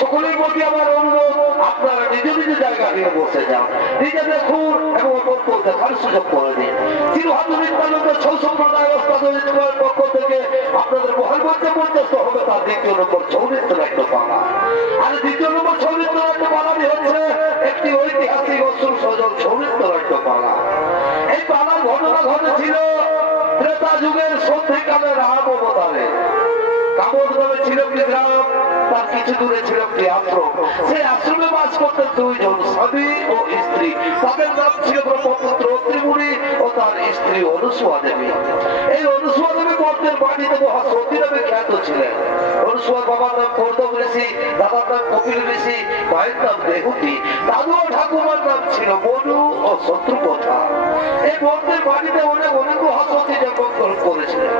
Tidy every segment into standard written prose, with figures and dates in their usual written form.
সকলের প্রতি আমার অনুরোধ, আপনারা নিজ নিজ জায়গা নিয়ে বসে যান, নিজে দেখুন এবং দেখার সুযোগ করে দিন। সম্প্রদায় পক্ষ থেকে আপনাদের মহল মধ্যে মধ্যস্থ হবে তার দ্বিতীয় নম্বর সৌমিত্র নাট্য পালা। আর দ্বিতীয় নম্বর সৌমিত্র নাট্য পালাটি হচ্ছে একটি ঐতিহাসিক অসুর সজল সৌমিত্র নাট্য পালা। এই পালার ঘটনা ঘটেছিল ত্রেতা যুগের সন্ধিকালে রাম অবতারে। কামদ নামে ছিল একটি গ্রাম, তার কিছু দূরে ছিল একটি আশ্রম। সেই আশ্রমে বাস করতেন দুইজন স্বামী ও স্ত্রী। তাদের নাম ছিল ব্রহ্মপুত্র অত্রিমুনি ও তার স্ত্রী অনুসুয়া দেবী। এই অনুসুয়া দেবী বর্তের বাড়িতে মহাসতী নামে খ্যাত ছিলেন। অনুসুয়ার বাবার নাম কর্দম ঋষি, দাদার নাম কপিল ঋষি, মায়ের নাম দেহুতি, দাদু ও ঠাকুমার নাম ছিল বনু ও শত্রুপথা। এই বর্তের বাড়িতে অনেক মহাসতী জন্মগ্রহণ করেছিলেন,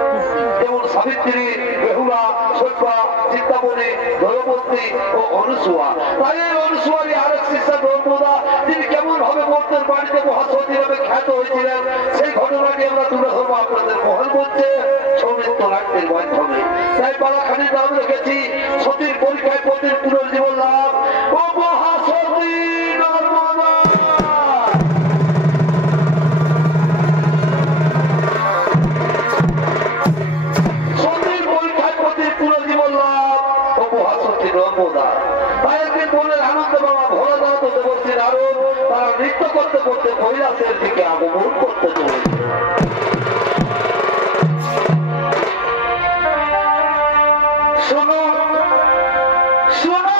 যেমন সাবিত্রী, বেহুলা, সৈবা, চিন্তামণি, দলবতী ও অনুসুয়া। তাই এই অনুসুয়ারই আরেক শিষ্য নর্মদা, তিনি কেমন ভাবে বর্তের বাড়িতে মহাসতী নামে খ্যাত হয়েছিলেন সেই ঘটনাটি আমরা তুলে ধরবো আপনাদের মহল মধ্যে সৌমিত্র নাট্যের মাধ্যমে। তাই পালাখানির নাম রেখেছি সতীর পরীক্ষায় পতির পুনর্জীবন লাভ ও মহাসতী নর্মদা। সতীর পরীক্ষায় পতির পুনর্জীবন লাভ ও মহাসতী নর্মদা। একদিন বললেন আনন্দ বাবা ভোলা দাও তো বলছি আরো তারা নৃত্য করতে করতে কৈলাসের দিকে আগমন করতে চলেছে। শোনো শোনো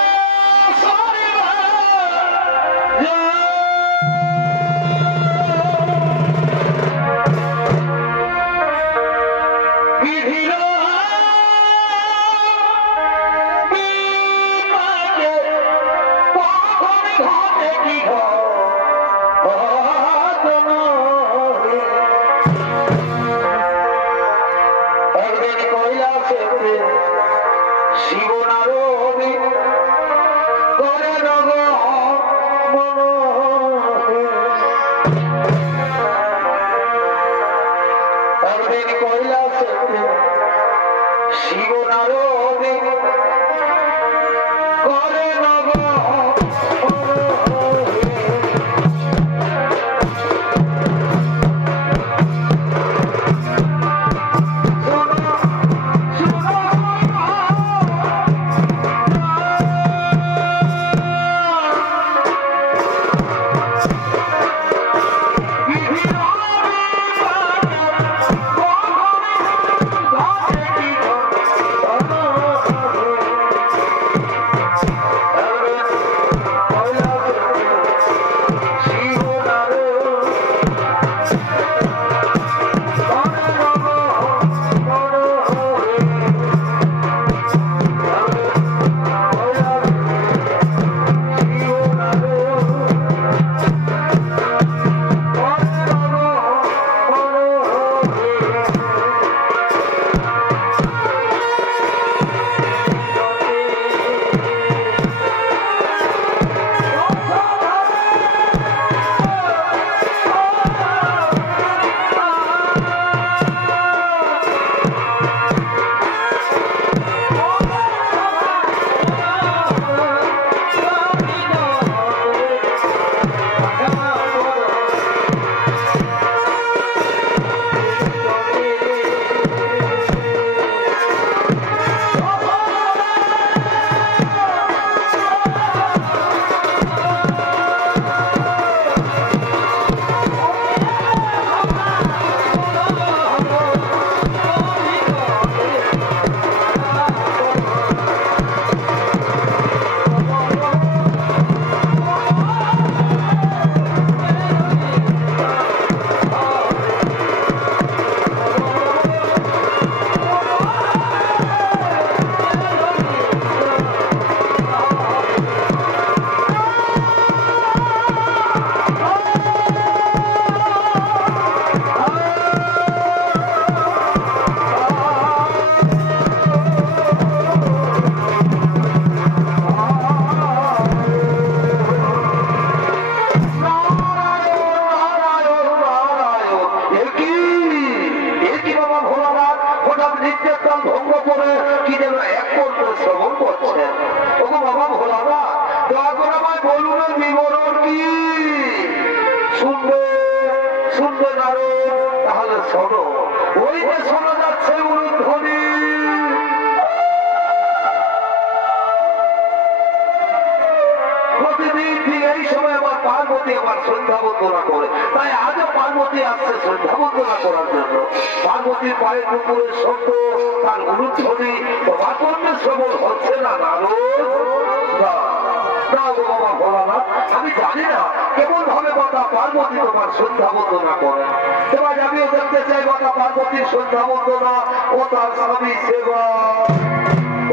আমি জানি না কেমন ভাবে মাতা পার্বতী তোমার সন্ধ্যা বন্দনা করেন। এবার আমিও দেখতে চাই মাতা পার্বতীর সন্ধ্যা বন্দনা ও তার স্বামী সেবা।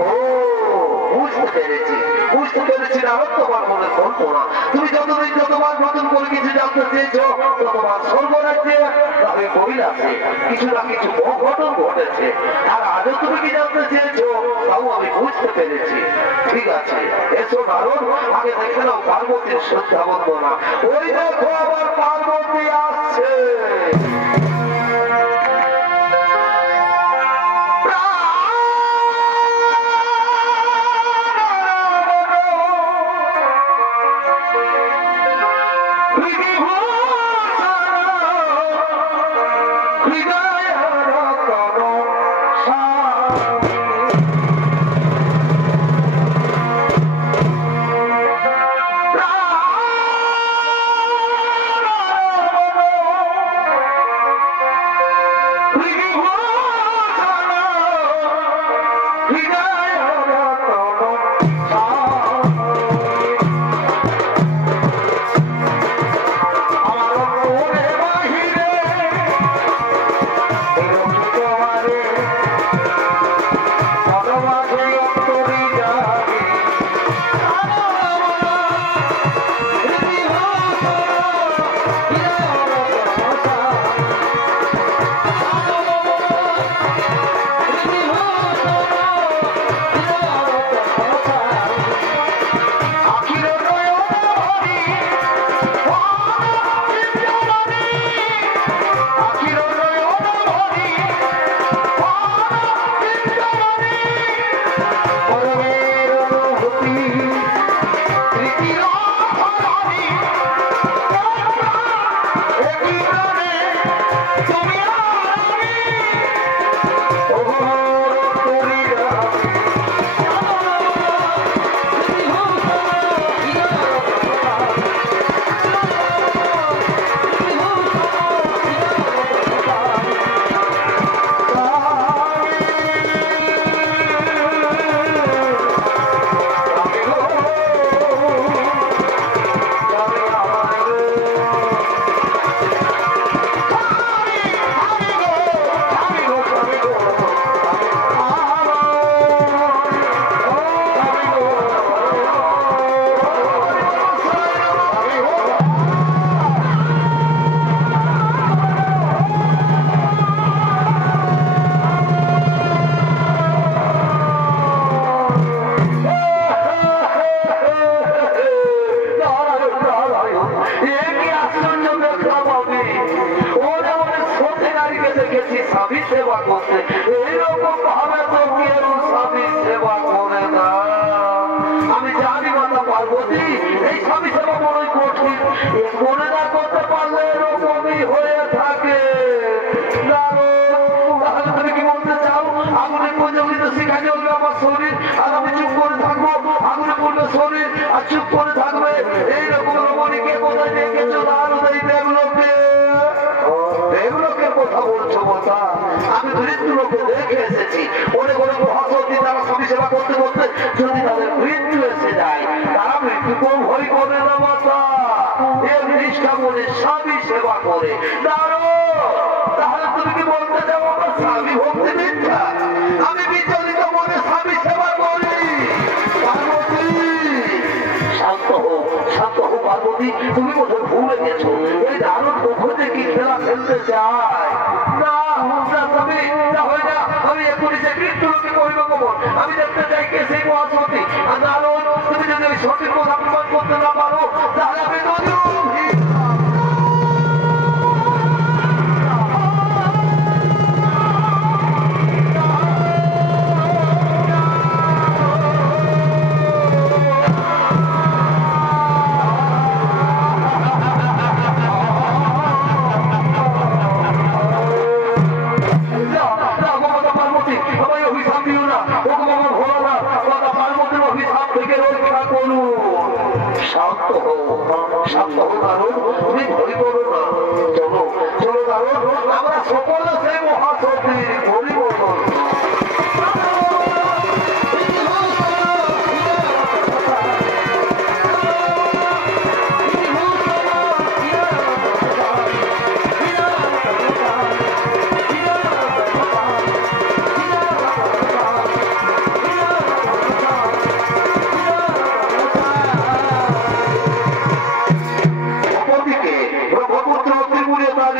ও বুঝতে পেরেছি আর তোমার মনে কল্পনা। তুমি যতদিন যতবার নতুন করে কিছু জানতে চেয়েছ ততবার স্বর্গরাজ্যে তবে কৈলাসে কিছু না কিছু অঘটন ঘটেছে। আর আজও তুমি কি জানতে চেয়েছো তাও আমি বুঝতে পেরেছি। ঠিক আছে, এসো নারদ, আগে দেখে নাও পার্বতীর সন্ধ্যা বন্দনা। ওই দেখো আবার পার্বতী আসছে। আমি জানি মাতা পার্বতী এই স্বামী সেবা বড়ই কঠিন, মনে না করতে পারলে এরকমই হয়ে থাকে। তাহলে তুমি কি বলতে চাও আগুনে প্রজ্বলিত শিখানি হলো আমার শরীর আর আমি চুপ করে থাকবো, আগুনে পড়বে শরীর আর চুপ করে থাকবে? এইরকম রমণীকে কোথায় দেখেছো? দেবলোকের কথা বলছো মাতা? আমি মৃত্যুলোকে দেখে এসেছি। অনেক অনেক মহাসতী তারা স্বামী সেবা করতে করতে যদি তাদের মৃত্যু এসে যায়, তারা মৃত্যু কোন ভয় করে না মাতা, এর নিষ্ঠা বলে স্বামী সেবা করে। তাহলে তুমি কি বলতে চাও আমার স্বামী ভক্তি মিথ্যা? আমি বিচলিত মনে স্বামী সেবা করি। পার্বতী শান্ত হো, শান্ত হো পার্বতী, তুমি বোধহয় ভুলে গেছো এই দারুণ পক্ষে কি খেলা খেলতে চায় না। আমি এক্ষুনি সে মৃত্যুলোকে করিব কমন। আমি দেখতে চাই কে সেই মহাসতী। আর দারুণ তুমি যদি ওই সঠিক কথা প্রমাণ করতে না পারো তাহলে আমি শান্ত হো দারুণ, তুমি ভয় করো না। চলো চলো দারুণ, আমরা সকলে সেই মহাসতীর পরিবর্তন।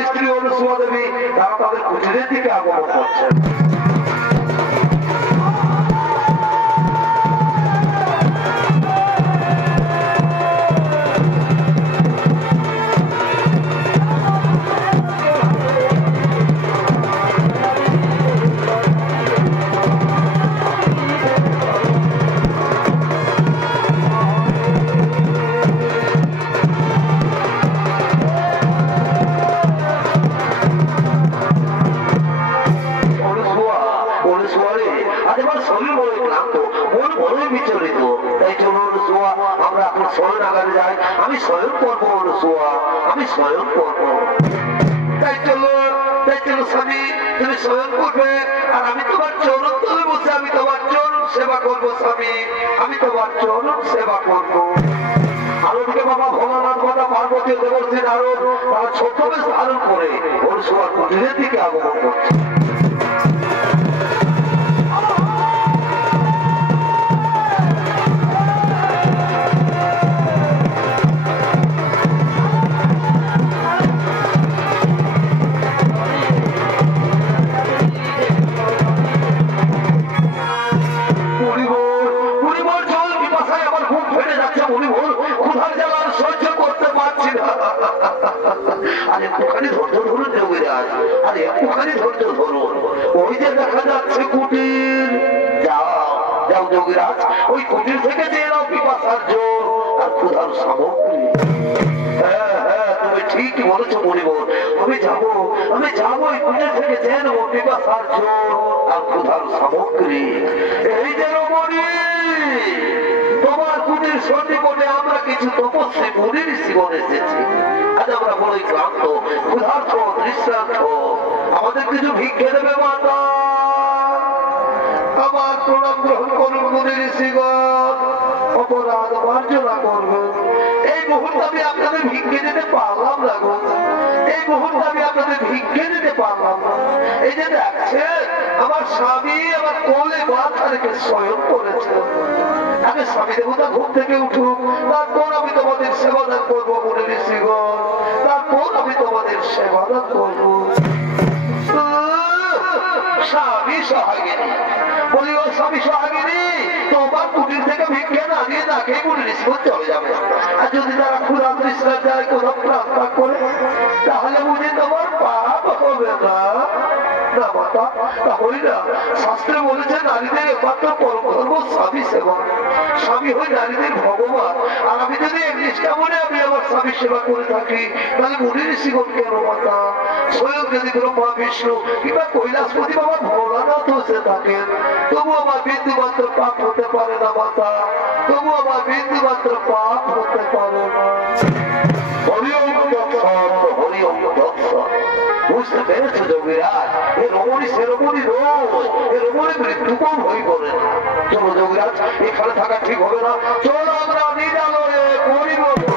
স্ত্রী অনুসুয়া দেবী তারা তাদের কুটিরের দিকে আগমন করছেন। আমি স্বয়ং করবো অনুসুয়া, আমি স্বয়ং করবো। তাই চলো স্বামী, তুমি স্বয়ং করবে আর আমি তোমার চরণ তলে বসে আমি তোমার চরণ সেবা করবো। স্বামী আমি তোমার চরণ সেবা করবো। আরোকে বাবা ভোলানাথ মাতা পার্বতী দেবর্ষী নারদ তারা ছোট বেশ ধারণ করে অনুসুয়ার কুটিরের দিকে আগমন করছে। একটুখানি ধৈর্য ধরুন যোগীরাজ, আর একটুখানি ধৈর্য ধরুন। ওই যে দেখা যাচ্ছে কুটির, যাও যাও যোগীরাজ, ওই কুটির থেকে যে নাও পিপাসার জোর আর ক্ষুধার সামগ্রী। হ্যাঁ হ্যাঁ তুমি ঠিকই বলেছো মণিবর, আমি যাবো ওই কুটির থেকে যে নেবো পিপাসার জোর আর ক্ষুধার সামগ্রী। এই যে রমণী তোমার কুটির সন্নিকটে আমরা কিছু তপস্বী মুনি ঋষিগণ এসেছি। আজ আমরা বড়ই ক্লান্ত, ক্ষুধার্ত, দৃষ্টান্ত, আমাদের কিছু ভিক্ষে দেবে মাতা। আমার প্রণাম গ্রহণ করুন মুনি ঋষিগণ, অপরাধ মার্জনা করবেন। এই মুহূর্তে আমি আপনাদের ভিক্ষে দিতে পারলাম না গো, এই মুহূর্তে আমি আপনাদের ভিক্ষে দিতে পারলাম না। এই যে দেখছেন আমার স্বামী আমার কোলে মাথা রেখে স্বয়ং করেছে। আগে স্বামী দেবতা ঘুম থেকে উঠুক, তারপর আমি তোমাদের সেবাদান করবো মুনি ঋষিগণ, তারপর আমি তোমাদের সেবাদান করবো। স্বামী সহাগিনী বলি, ও স্বামী সহাগিনী তোমার কুটির থেকে ভিক্ষে না নিয়ে না খেয়ে মুনি ঋষিগণ চলে যাবে। আর যদি তারা ক্ষুধা তৃষ্ণা যায় কোথাও প্রার্থনা করে তাহলে বুঝি তোমার পাপ হবে না। না মাতা, তাহলে না শাস্ত্রে বলেছে নারীদের একমাত্র পরম ধর্ম স্বামী সেবা, স্বামী হয় নারীদের ভগবান। আর আমি যদি নিষ্ঠা মনে আমি আমার স্বামী সেবা করে থাকি, তাহলে মুনি ঋষিগণ কেন মাতা, স্বয়ং যদি ব্রহ্মা বিষ্ণু কিংবা কৈলাসপতি বাবা ভোলানাথ হতে থাকেন, তবু আমার বিন্দু মাত্র পাপ হতে পারে না মাতা, তবু আমার বিন্দু মাত্র পাপ হতে পারে না। বুঝতে পেরেছো যোগীরাজ? এ রমণী সে রমণী রোজ, এ রমণী মৃত্যুকেও ভয় করে না। চলো যোগীরাজ, এখানে থাকা ঠিক হবে না, চলো আমরা নিরালয়ে পরিবর্তন।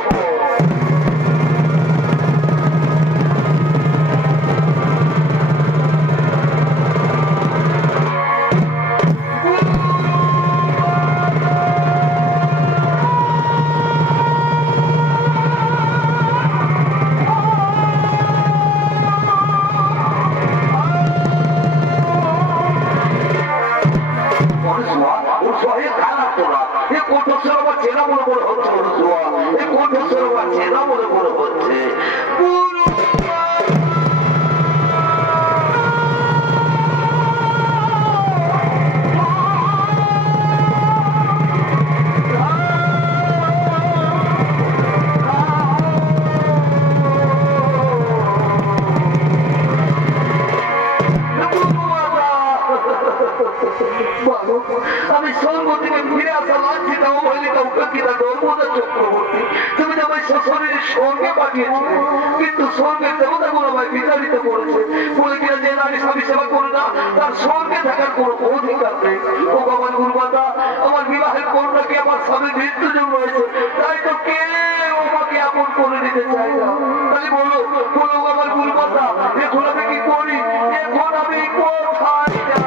আমি স্বর্গ থেকে ফিরে আসা লাগছি না অবহেলিকা উপেক্ষিতা নর্মদা চক্রবর্তী, তুমি তো আমার শ্বশুরের স্বর্গে পাঠিয়েছিলে, কিন্তু স্বর্গের দেবতাগুলো আমায় বিতাড়িত করেছে, বলে কিনা যে নারী স্বামী সেবা করে না তার স্বর্গে থাকার কোনো অধিকার নেই। ও আমার গুরুমাতা, আমার বিবাহের কন্যাকে আমার স্বামীর মৃত্যুর জন্য হয়েছে, তাই তো কেউ আমাকে আপন করে নিতে চায় না। তাহলে বলো বলো আমার গুরুমাতা, এখন আমি কি করি, এখন আমি কোথায় যাই?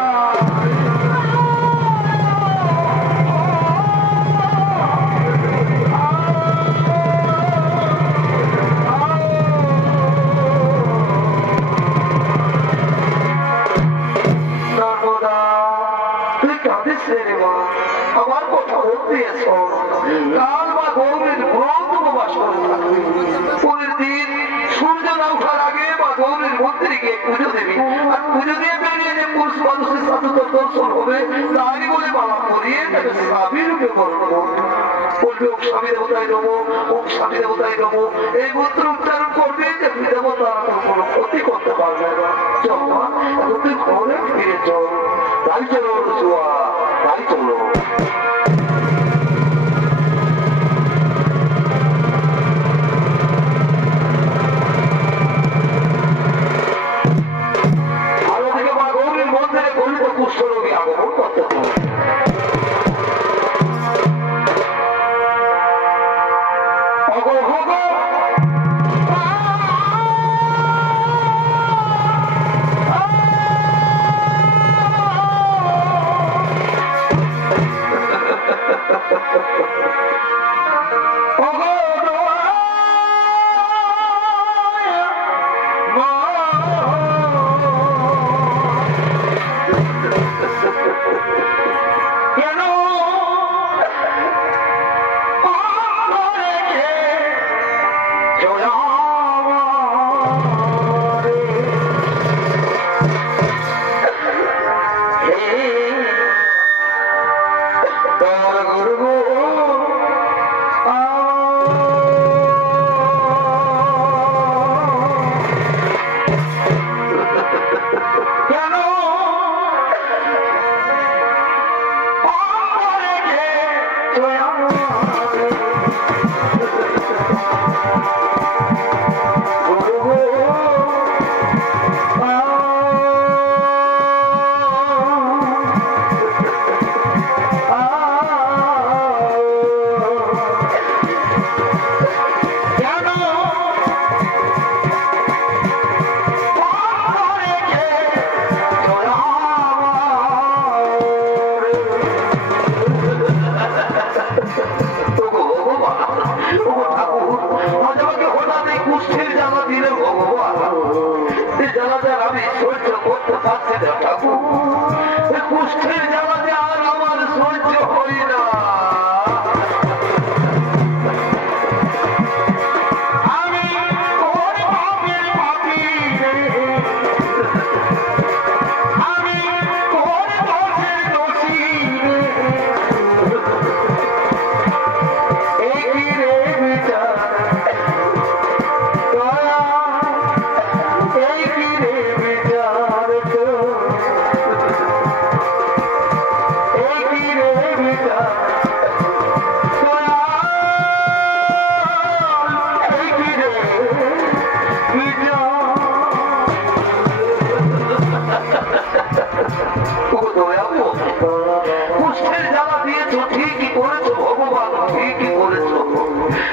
আমার কথা বলতে কাল বা গৌরীর ব্রত উপবাস করে থাকবে, পরের দিন সূর্য না ওঠার আগে বা গৌরীর মন্দিরে গিয়ে পুজো দেবী, আর পুজো দিয়ে বেরিয়ে যে পুরুষ মানুষের সাথে তোর দর্শন হবে তাই বলে মালা পরিয়ে তাকে স্বামী রূপে বরণ করবে, বলবে ও স্বামী দেবতায় নমো, ও স্বামী দেবতায় নমো, এই মন্ত্র উচ্চারণ করবে যে দেবতারা তোর কোনো ক্ষতি করতে পারবে না। চল মা, এখন তুই ঘরে ফিরে চল, তাই চলো শুয়া, তাই চলো। আরো থেকে মা গৌরীর মন্দিরে গরিত কুষ্ঠরোগী আগমন করতে হবে।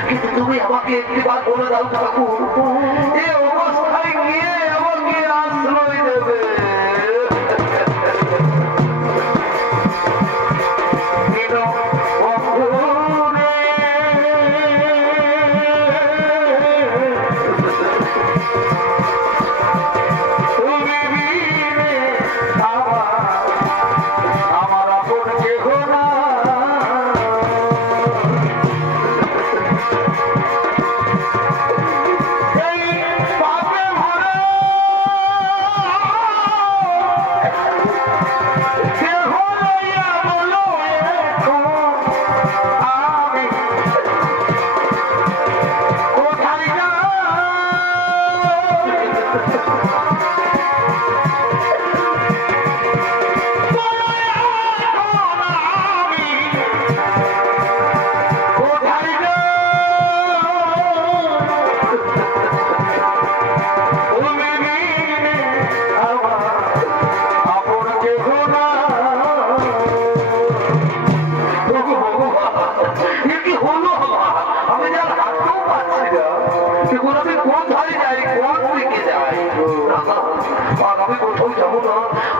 কিন্তু তুমি আমাকে একটিবার বলে দাও ঠাকুর, এই অবস্থায় গিয়ে আমাকে আশ্রয় দেবে।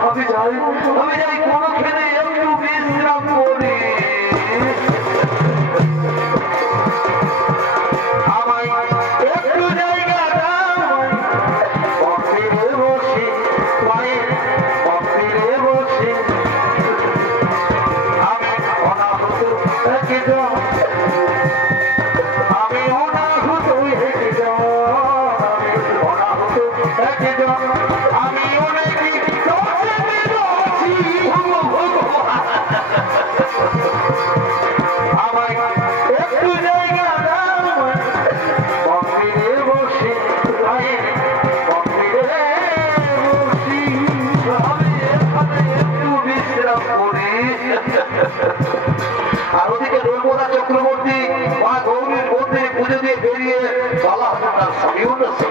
আমি যাই কোনো খেলে একটু বিশ্রাম করি। আমায় একটু জায়গা মন্দিরে বসে, মায়ের মন্দিরে বসে আমি অনাহত একজন, আমি অনাহত একজন, আমি অনাহত একজন, আমি অনেক আমায় একটু জায়গা মন্দিরে বসে, মন্দিরে বসি আমি এখানে একটু বিশ্রাম করি। আর ওদিকে রঘুনাথ চক্রবর্তী মা গৌরীর মধ্যে পুজো দিয়ে বেরিয়ে চলা হতো তার স্বামীও করছে।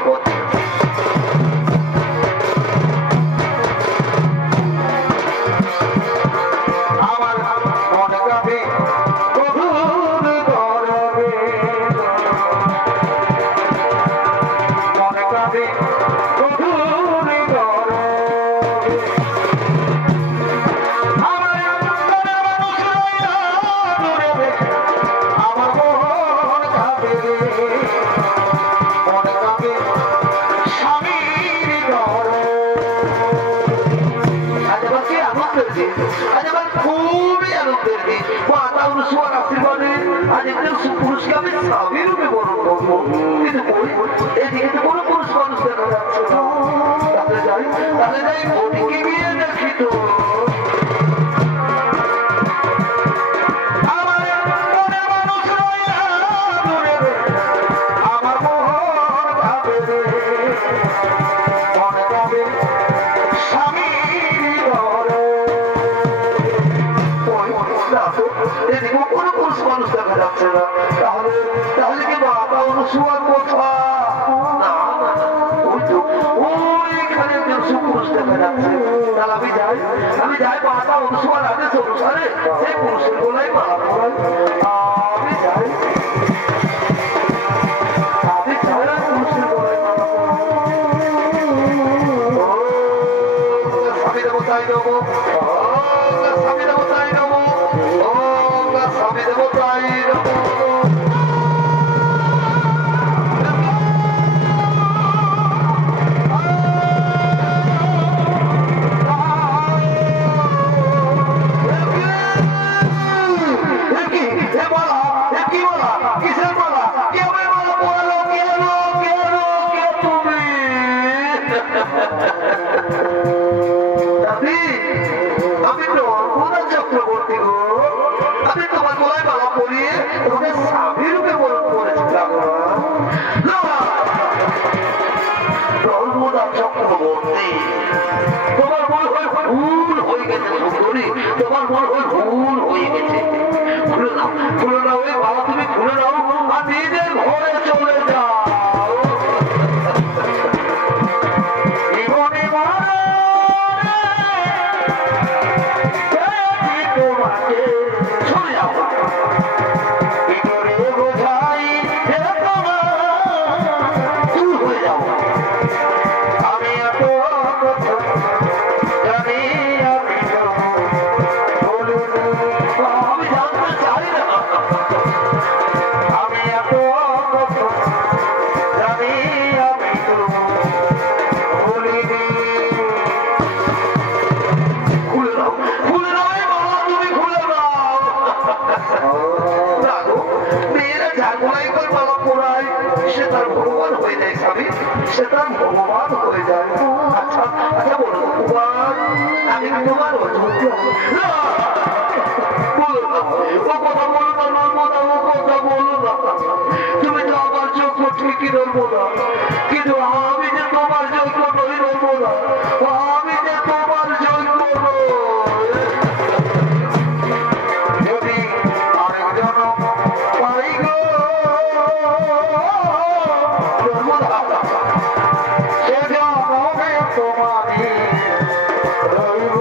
খুবই আনন্দের দিন, মাতা অনুসুয়ার আশীর্বাদে আজ একটা সুপুরুষকে আমি স্বামী রূপে বরণ করবো। কিন্তু এদিকে তো কোনো পুরুষ মানুষ দেখা যাচ্ছে না। তাহলে যাই ওদিকে গিয়ে দেখি তো। কোনো পুরুষ মানুষ দেখা যাচ্ছে না। তাহলে কি মাতা অনুসুয়ার কথা? না, ওইখানে একজন সুপুরুষ দেখা যাচ্ছে। তাহলে আমি যাই মাতা অনুসুয়ার আদেশ অনুসারে সেই পুরুষের গোলায় মালা পড়াই। আমি যাই পুরুষের গোলায় মালা পড়াই। স্বামী দেবতাই দেবো, স্বামী দেবতাই দেবো, স্বামী দেবতাই দেবো। আমি তো রঘুনাথ চক্রবর্তী গো, আমি তোমার গলায় মালা পরিয়ে তোমাকে স্বামী রূপে বরণ করেছিলাম। রঘুনাথ চক্রবর্তী, তোমার মনে হয় ভুল হয়ে গেছে সুন্দরী, তোমার মনে হয় ভুল হয়ে গেছে। খুলে নাও, খুলে নাও, ওই বাবা তুমি খুলে নাও আর নিজের ঘরে চলে যাও। তোমাকে চলে যাও, বোঝাই সেটা ভগবান হয়ে যায়। আচ্ছা আচ্ছা বলো ভগবান, আমি কি তোমার অযোগ্য? বলো না, ও কথা বলো না নর্মদা, ও কথা বলো না। তুমি তো আমার যোগ্য ঠিকই নর্মদা, কিন্তু আমি যে তোমার যোগ্য নই নর্মদা, আমি যে তোমার যোগ্য নই। যদি আরেকজন পাই গো নর্মদা, সে জন্মে তোমারই রইব।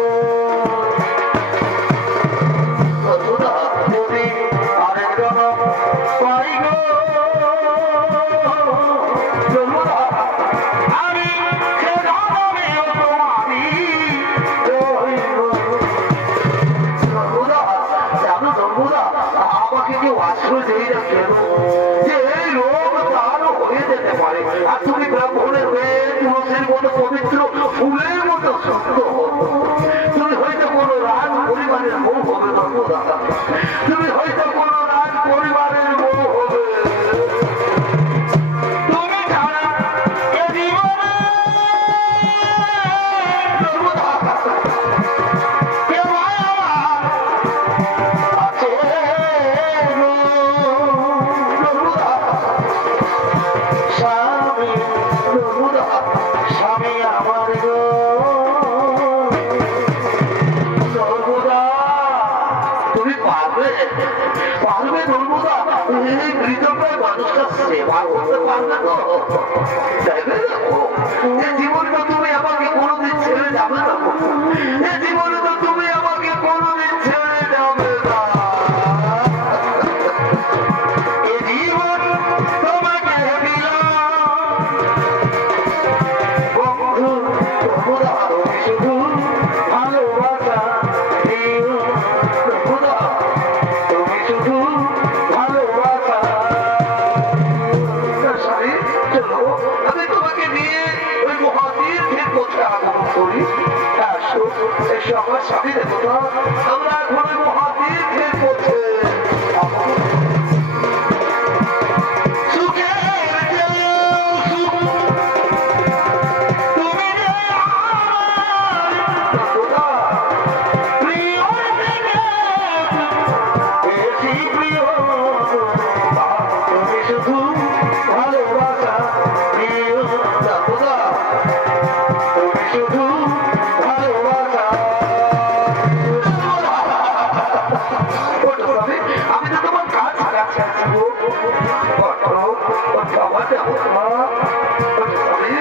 নর্মদা যদি আরেকজন পাই গো নর্মদা, আমি সে জন্মে তোমারই রইব। নর্মদা জানো নর্মদা, আমাকে কেউ আশ্রয় দেয় না কেন? যে এই রোগ তারও হয়ে যেতে পারে, আর তুমি ব্রাহ্মণের হয়ে তুলসীর মতো পবিত্র ফুলের মতো সুস্থ। তুমি হয়তো কোনো রাজ পরিবারের বউ হবে নর্মদা, তুমি হয়তো কোনো রাজ পরিবারের বউ হবে। তুমি ছাড়া এ জীবনে নর্মদা কেউ আমার আছে গো নর্মদা। স্বামী নর্মদা, স্বামী আমার গো নর্মদা। তুমি পারবে পারবে নর্মদা, এই মৃতপ্রায় মানুষটার সেবা করতে পারবে তো? দেখবে দেখো, এ জীবনে তো তুমি আমাকে কোনোদিন ছেড়ে যাবে না, এ জীবনে তো তুমি আমাকে কোনোদিন ছেড়ে যাবে না। এ জীবন তোমাকে দিলাম বন্ধু নর্মদা, তুমি শুধু ভালোবাসা দিও নর্মদা, তুমি শুধু ভালোবাসা। স্বামী চলো, আমি তোমাকে নিয়ে ওই মহাতীর্থের পথে আগমন করি। আসো এসো আমার স্বামী দেবতা, আমরা এখন ওই মহাতীর্থের পথে আগমন করি। সুখের যে সুখ তুমি যে আমার নর্মদা, প্রিয় থেকে বেশি প্রিয়। তুমি শুধু ভালোবাসা দিও নর্মদা, তুমি শুধু ভালোবাসা। আমি তো তোমার কাজ ছাড়াচ্ছি আমার যাবো স্বামী।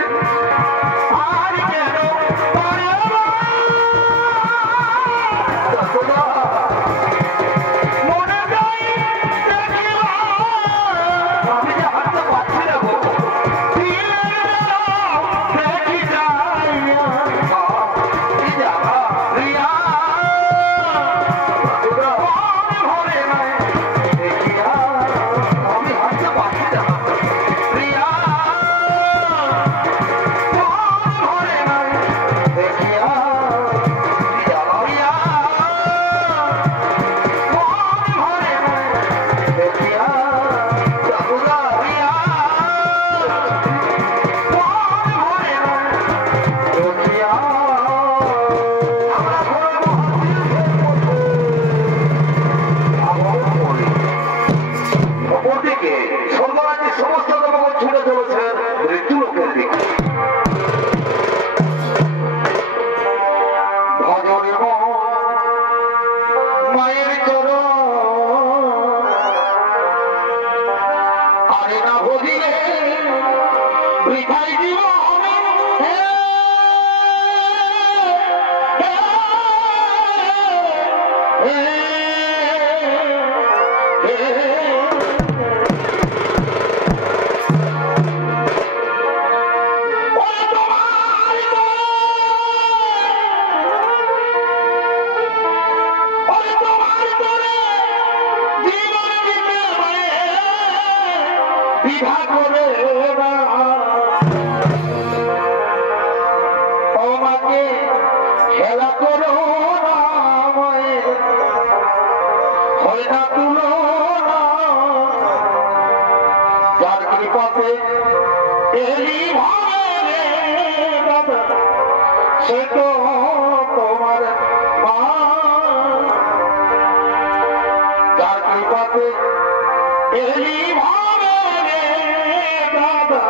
আর কেন পারে না নর্মদা, মনে যাই দেখিলাম, আমি যে হাঁটতে পারছি না গো। দেখি যাইয়া কি যাবা প্রিয়া নর্মদা, ঘরে নাই দেখিয়া আমি হাঁটতে পারছি না প্রিয়া, ঘরে নাই দেখিয়া কি যাবা প্রিয়া, ঘরে নাই দেখিয়া নর্মদা প্রিয়া, ঘরে নাই দেখিয়া। আমরা ঘরে মহাতীর্থের মধ্যে আগমন করি। অপরদিকে স্বর্গরাজ্যের সমস্ত দেবগণ ছুটে চলেছেন মৃত্যুলোকের দিকে। ভজরে মন মায়ের চরণ, আরে না ভজিলে বৃথাই জীবন। হে, হে, হে, হে, ওরে তোমার মন, ওরে তোমার মনে জীবন দিতে হয় বিভা করে না। আমাকে খেলা করো না, মায়ের হয় না তুলো না, যার কৃপাতে এলি ভাবে সে তো তোমার মা যার কৃপাতে এলি ভাবে দাদা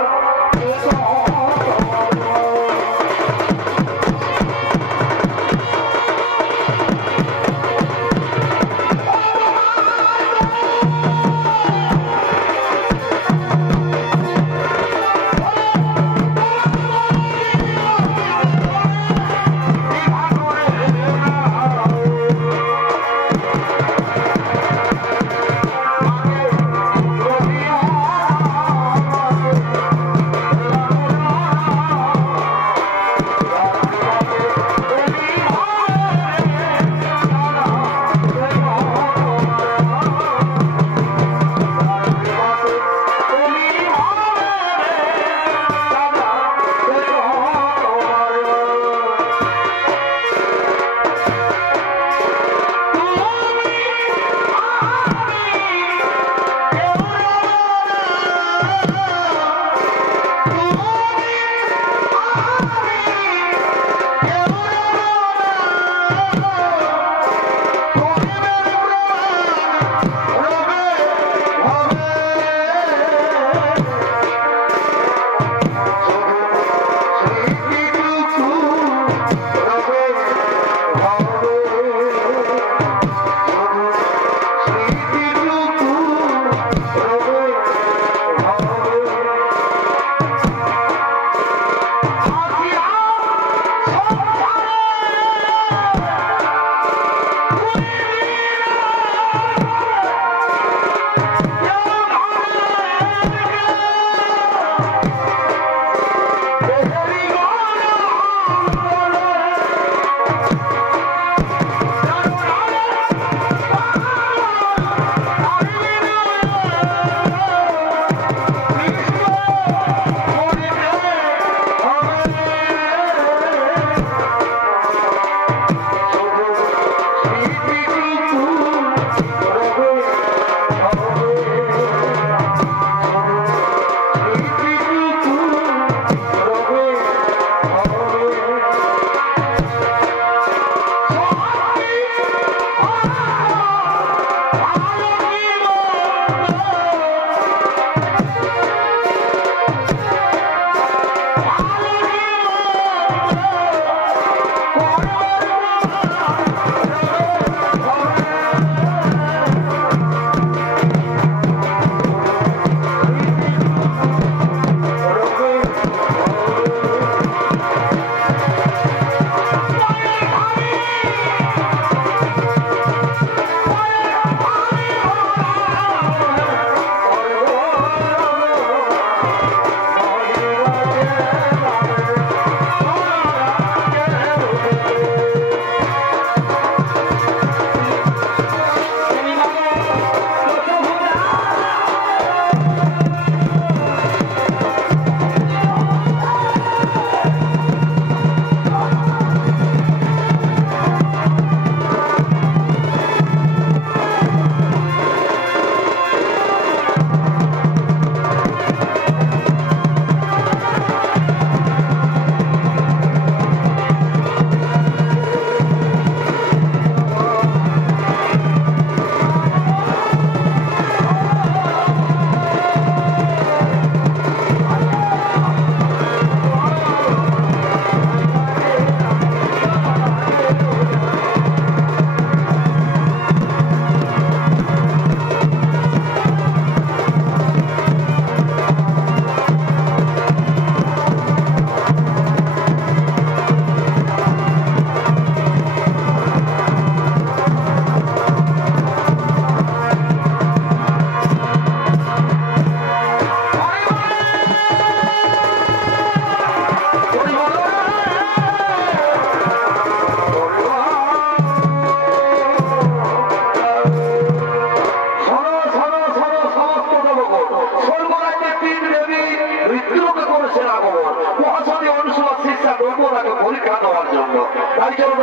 পরীক্ষা দেওয়ার জন্য তাই জন্য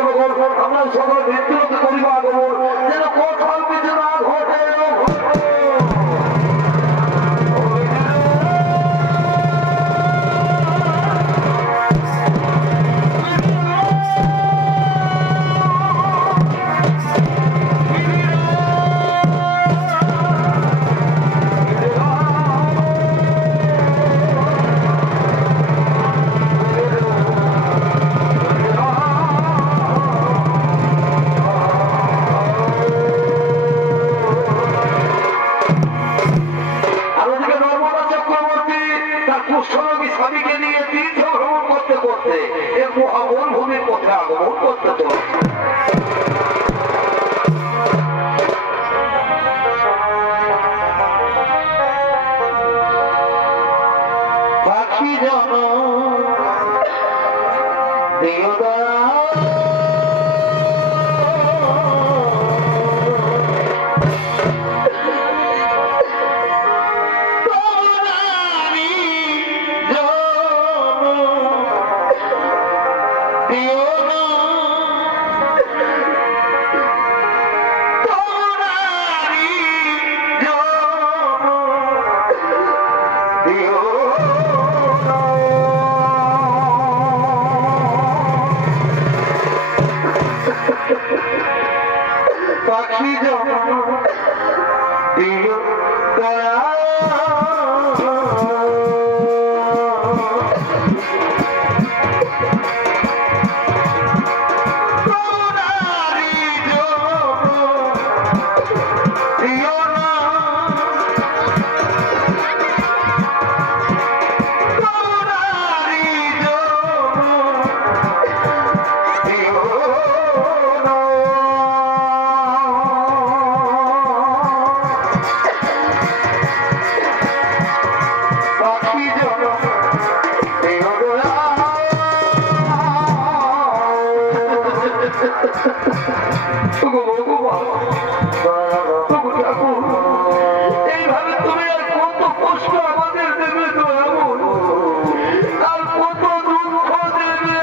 আমরা সকল ব্যক্তিগত পরিবার যেন কোথাও কিছু না ঘটে করতে চলো। পাখি জন দেওদয়া পাখি যখন দিও দয়া এইভাবে তুমি আর কত কষ্ট আমাদের দেবে তো এমন আর কত দুঃখ দেবে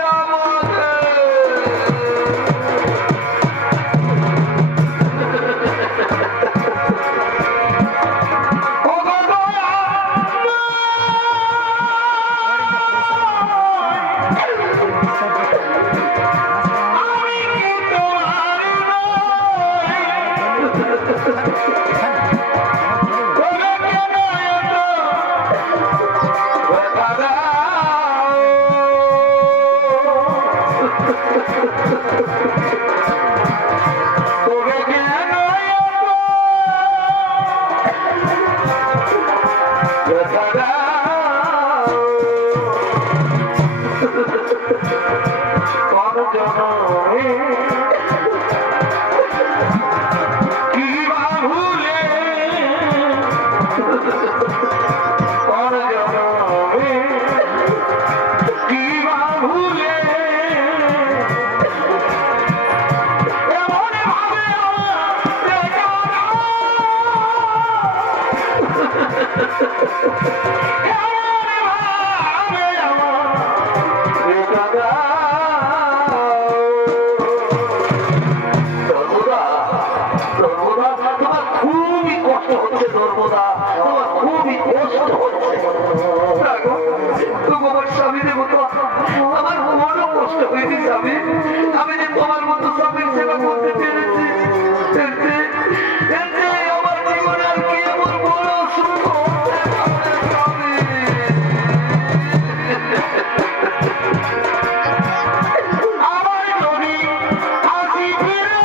আমি যে তোমার মতো স্বামীর সেবা করতে পেরেছি আমার জীবনে আর কি এমন বড় সুখ আমার যদি হাসি ফিরে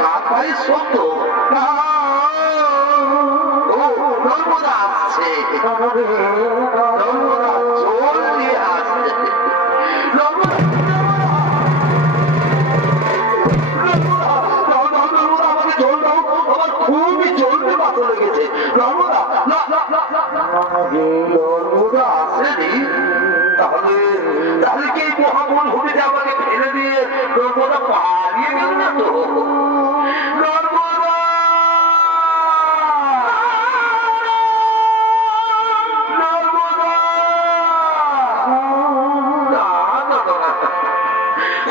কাক ভাই শব্দ নর্মদা আসছে, নর্মদা জল নিয়ে আসছে, নর্মদা আমাকে জল দাও, আমার খুবই জলতে বাতা লেগেছে। নর্মদা নর্মদা আসেনি, তাহলে তাহলে কি মহাবল ভূমিতে আমাকে ফেলে দিয়ে নর্মদা পালিয়ে গেল না তো? নর্মদা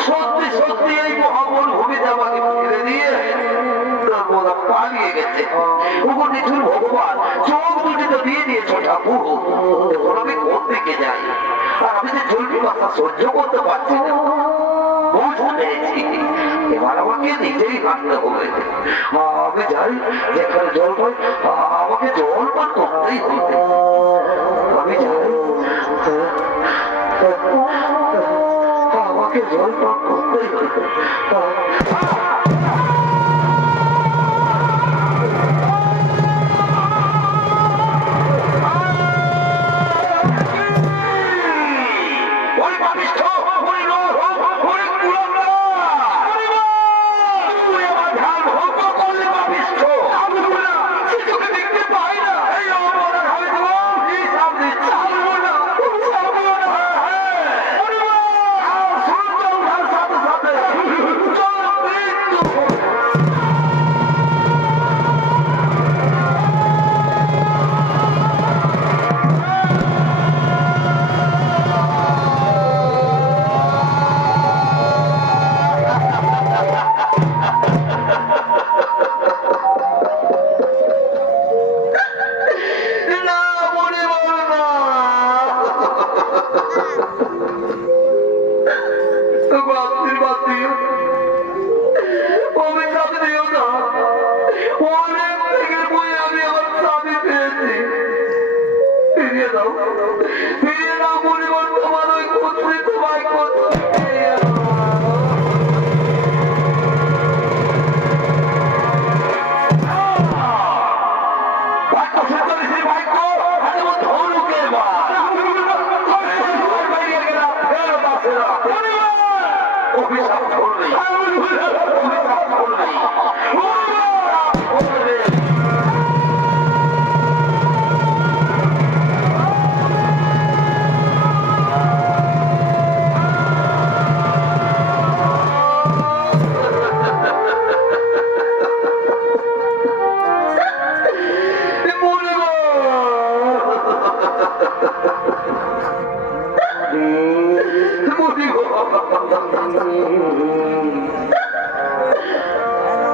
সত্যি সত্যি এই মহাবল ভূমিতে আমাকে ফেলে দিয়ে নর্মদা পালিয়ে গেছে। ওপর নিচুর ভগবান চোখ দুটি তো দিয়ে দিয়েছ ঠাকুর, এখন আমি কোন দিকে যাই? আর আমি যে জলটি মাথা সহ্য করতে পারছি না, বুঝতে পেরেছি এবার আমাকে নিজেই হাঁটতে হবে। আমি যাই, যেখানে জল পাই আমাকে জল পান করতেই হবে। আমি যাই, আমাকে জল পান করতেই হবে।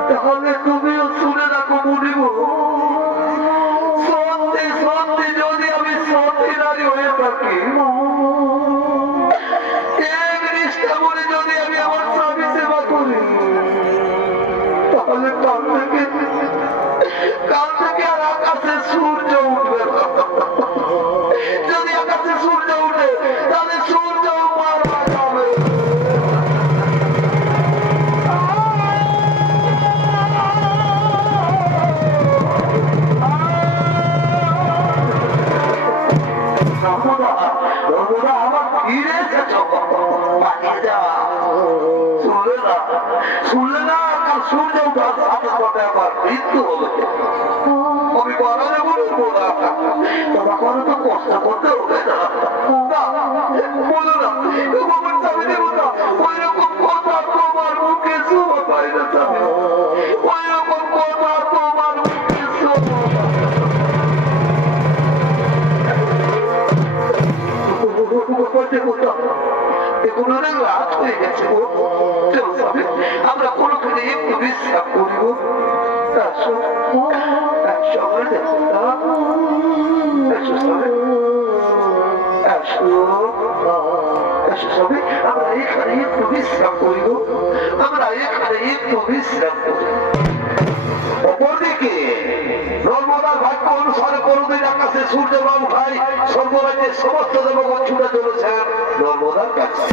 তাহলে তুমিও শুনে রাখো মুনিব, সত্যি সত্যি যদি আমি সত্যি নারী হয়ে থাকি, এক নিষ্ঠা বলে যদি আমি আমার স্বামী সেবা করি, তাহলে কাল থেকে আর আকাশে সূর্য উঠবে না। যদি আকাশে সূর্য উঠে তাহলে সূর্য মারা যাবে। আমার ফিরে এসেছো, পাঠিয়ে দেওয়া শুনলে না কাল সূর্য উঠার সাথে সাথে আমার মৃত্যু হবে। আমি বাড়ালে বলবো না, তোমাকে তো কষ্ট করতে হবে না, বলো না আমার স্বামী দেব না। ওই রকম কথা তোমার মুখে শোভা পায় না স্বামী, ওই রকম কথা তোমার মুখে শোভা এখন অনেক রাত হয়ে গেছে, আমরা কোনোখানে একটু বিশ্রাম করিব। আমরা এখানে একটু বিশ্রাম করিব, আমরা এখানে একটু বিশ্রাম করি। অপরদিকে নর্মদার ভাগ্য অনুসারে কোনদিন আকাশে সূর্য বাবু ভাই সর্বরাজ্যের সমস্ত দেবগণ ছুটে চলেছেন নর্মদার কাছে।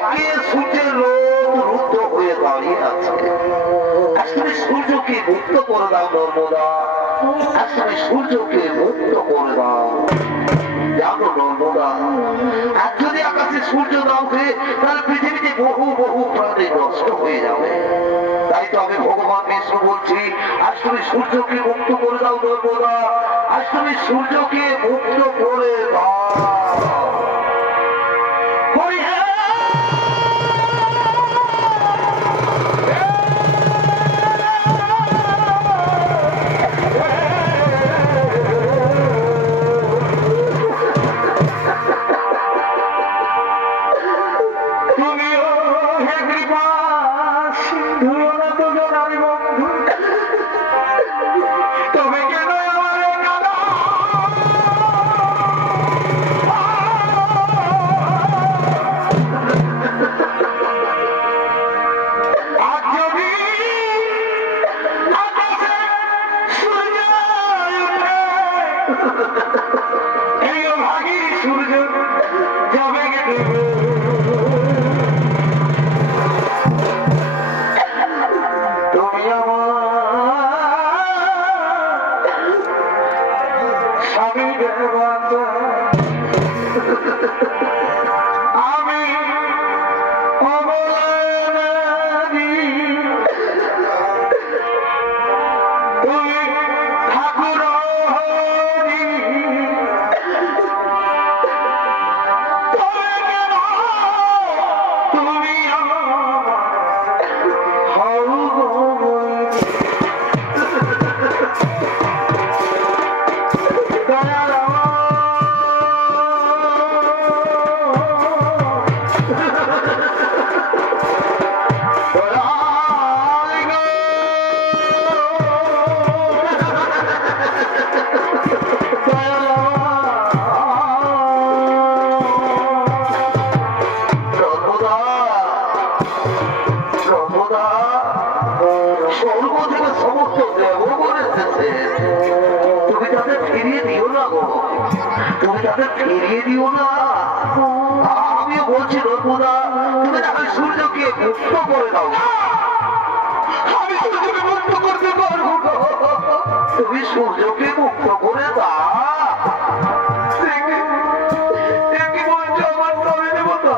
ভাগ্যে সূর্যের রোদ রুদ্ধ হয়ে দাঁড়িয়ে আছে। আসলে সূর্যকে মুক্ত করে দাও নর্মদা, আসলে সূর্যকে মুক্ত করে দাও। জানো নর্মদা, আর যদি আকাশে সূর্য না উঠে তাহলে পৃথিবীতে বহু বহু প্রাণী নষ্ট হয়ে যাবে। তাই তো আমি ভগবান বিষ্ণু বলছি, আজ তুমি সূর্যকে মুক্ত করে দাও নর্মদা, আজ তুমি সূর্যকে মুক্ত করে দাও। আমিও বলছি নর্মদা, তুমি তাহলে সূর্যকে মুক্ত করে দাও। আমি সূর্যকে মুক্ত করতে পারবো না, তুমি সূর্যকে মুক্ত করে দাও। কি বলছো আমার স্বামী দেবতা,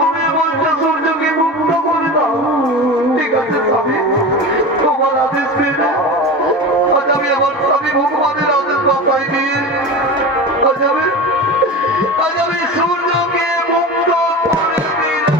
তুমি বলছো সূর্যকে মুক্ত করে দাও। ঠিক আছে স্বামী, তোমার আদেশ পেয়ে আজ আমি আমার স্বামী ভগবানের আদেশ বাতাই দিয়ে আজ আমি সূর্যকে মুক্ত করে দিলাম।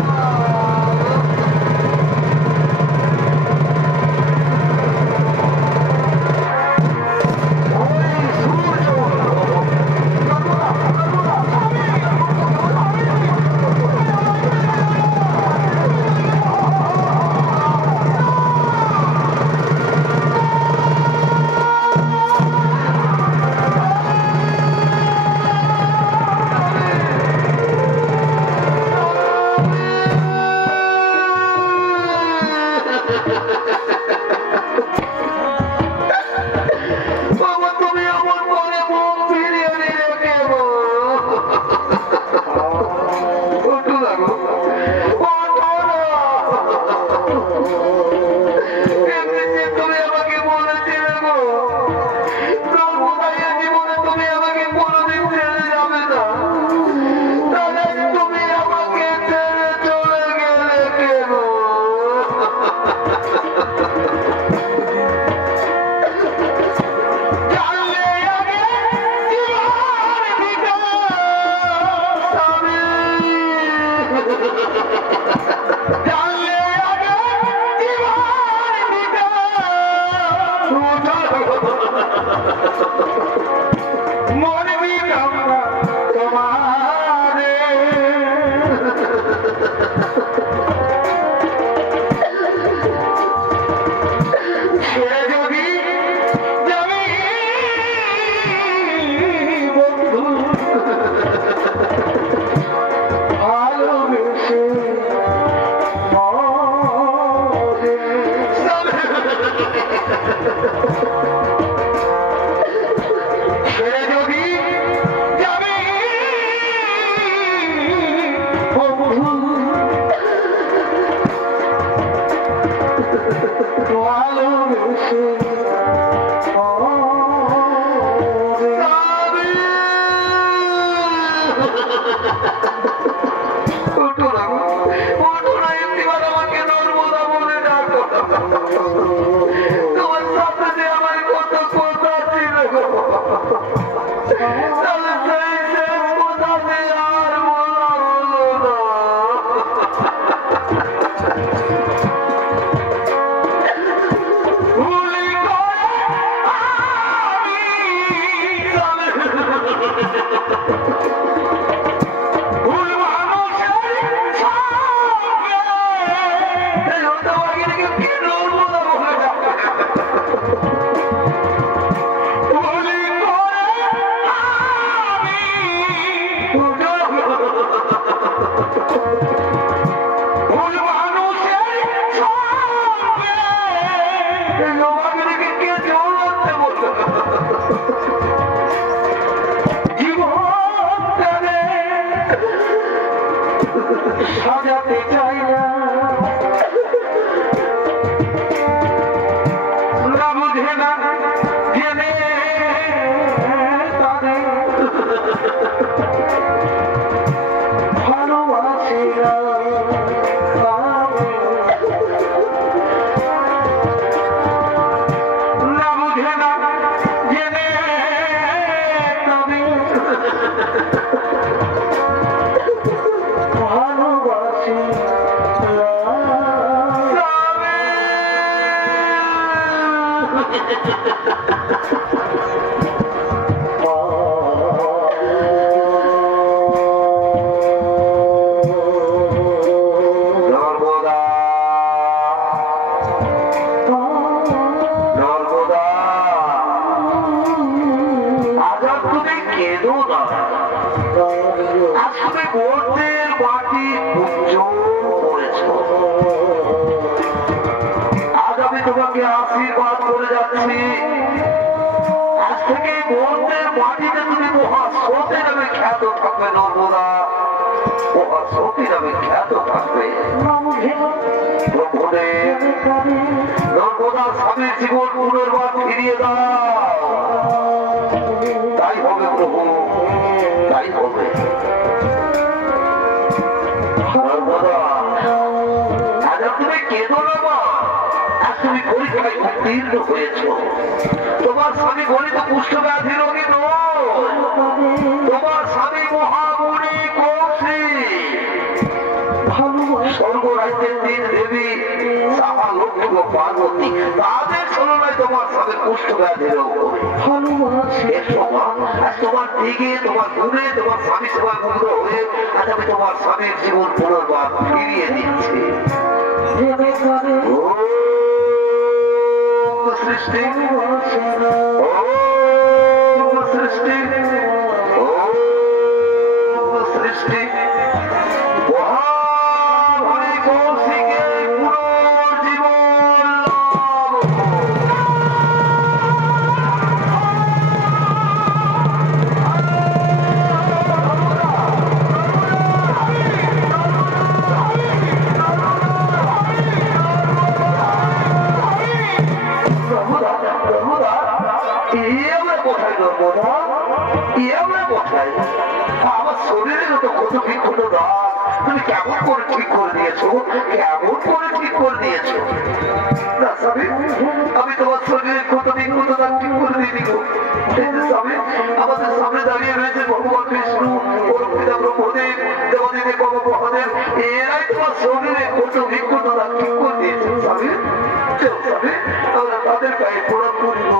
উঠো না একটিবার আমাকে নর্মদা বলে ডাকো। তোমার সাথে যে আমার কত কথা ছিল, তবে সেই শেষ কথা যে আর বলা হলো না। সাজাতে চাই না, না বুঝে না জেনে তাদের ভালোবাসি না, না বুঝে না জেনে তাদের ভালোবাসি তোমাকে আশীর্বাদ করে যাচ্ছি। আজ থেকে বন্ধের মাটিতে তুমি মহাস্রোতে নামে খ্যাত থাকবে নর্মদা, মহাস্রোতে নামে খ্যাত থাকবে। নর্মদা স্বামীর জীবন পুনর্বার ফিরিয়ে দাও। তাই হবে প্রভু, তাই হবে। নর্মদা আজ তুমি কেঁদো না মা, তুমি পরীক্ষায় উত্তীর্ণ হয়েছ। তোমার স্বামী গণিত পুষ্ট ব্যাধি রোগী নয়, তোমার স্বামী মহামুনি কৌশিক, স্বর্গরাজ্যের তিন দেবী সাহা লক্ষ্মী ও পার্বতী, তাদের তুলনায় তোমার স্বামীর পুষ্ট ব্যাধি রোগ। তোমার দিকে, তোমার গুণে, তোমার স্বামী সবাই মুগ্ধ হয়ে আজ আমি তোমার স্বামীর জীবন পুনর্বার ফিরিয়ে দিচ্ছি। সৃষ্টি সৃষ্টি সৃষ্টি মহামণি কৌশিকের পুনর্জীবন। আমার শরীরের তো কত বিক্ষত দাগ তুমি কেমন করে ঠিক করে দিয়েছো, কেমন করে ঠিক করে দিয়েছো। আমি তোমার শরীরের কত বিক্ষত দাগ ঠিক করে দিয়ে দিব। আমাদের সামনে দাঁড়িয়ে রয়েছে ভগবান বিষ্ণু, পিতা ব্রহ্মদেব, দেবদেব বাবা মহাদেব, এরাই তোমার শরীরে কত বিক্ষত দাগ ঠিক করে দিয়েছে। স্বামী আমরা তাদের পায়ে প্রণাম করিব,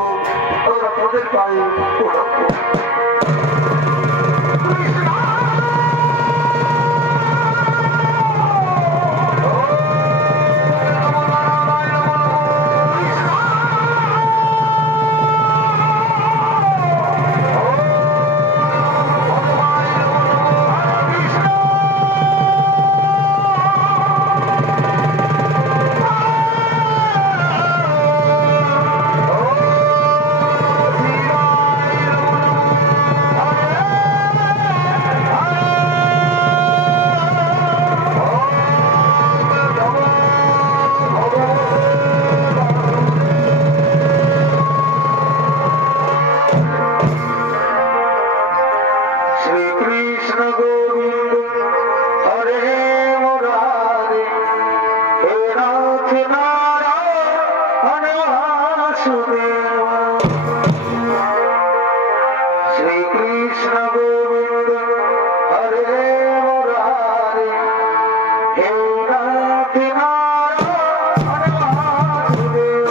আমরা তাদের পায়ে প্রণাম করিব। কৃষ্ণ গোবিন্দ হরে মুরারে হে নাথ নারায়ণ বাসুদেব শ্রী কৃষ্ণ গোবিন্দ হরে মুরারে হে নাথ নারায়ণ বাসুদেব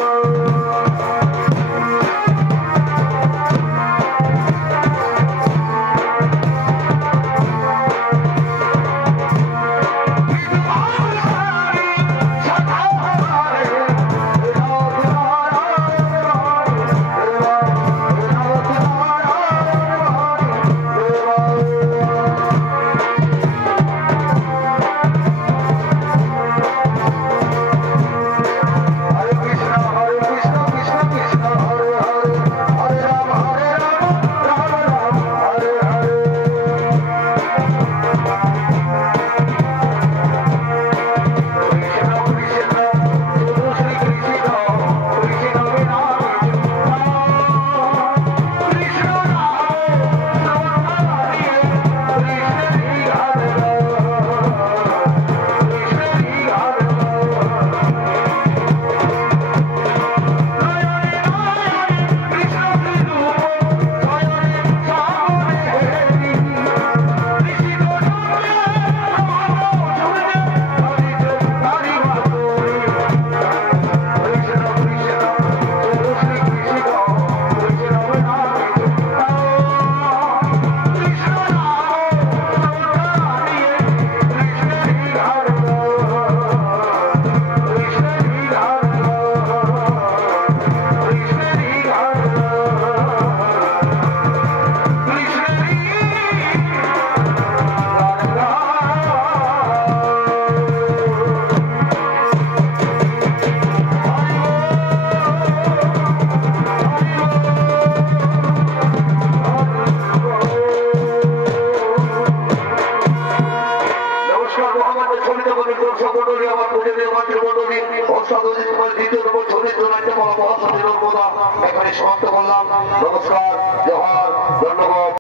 এখানে সমাপ্ত করলাম। নমস্কার, জোহার, ধন্যবাদ।